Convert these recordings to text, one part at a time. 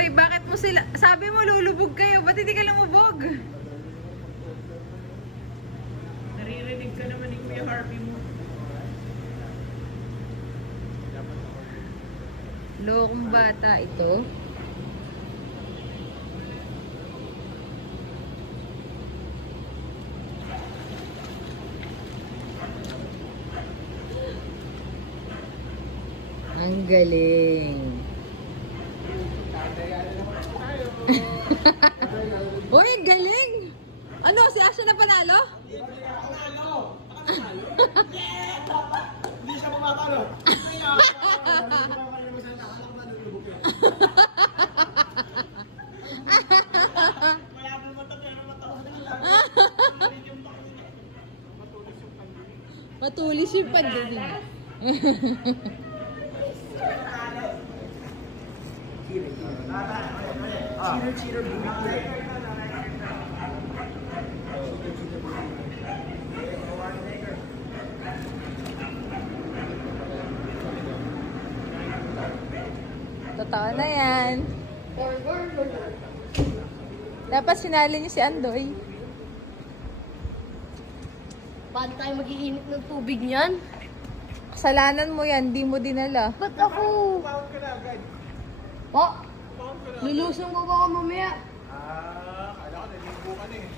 Hoy, bakit mo sila... Sabi mo lulubog kayo, ba't hindi ka lumubog? Naririnig ka naman ni Kuya Harvey mo. Lokong bata ito. Ang galing. Uy, galing! Ano, si Asha na panalo? Hindi siya pumatalo. Matulis yung pandali. Cheater, Totoo na yan. Dapat sinali niyo si Andoy. Paano tayo mag-iinit ng tubig niyan? Kasalanan mo yan, di mo dinala. Ba't ako? Pound ka na agad. Pa? Pound ka na. Lulusong ko ba ako mamaya? Kala ko naligo ka na eh.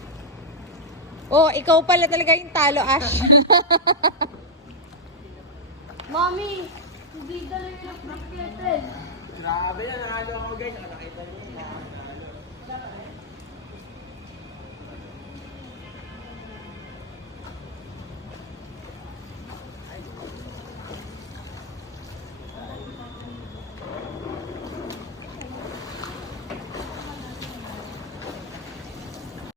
Oh, ikaw pala talaga yung talo, Ash. Mami, hindi ka lang yung nakakita. Grabe yan, nakalo ako guys. Nakakita niyo.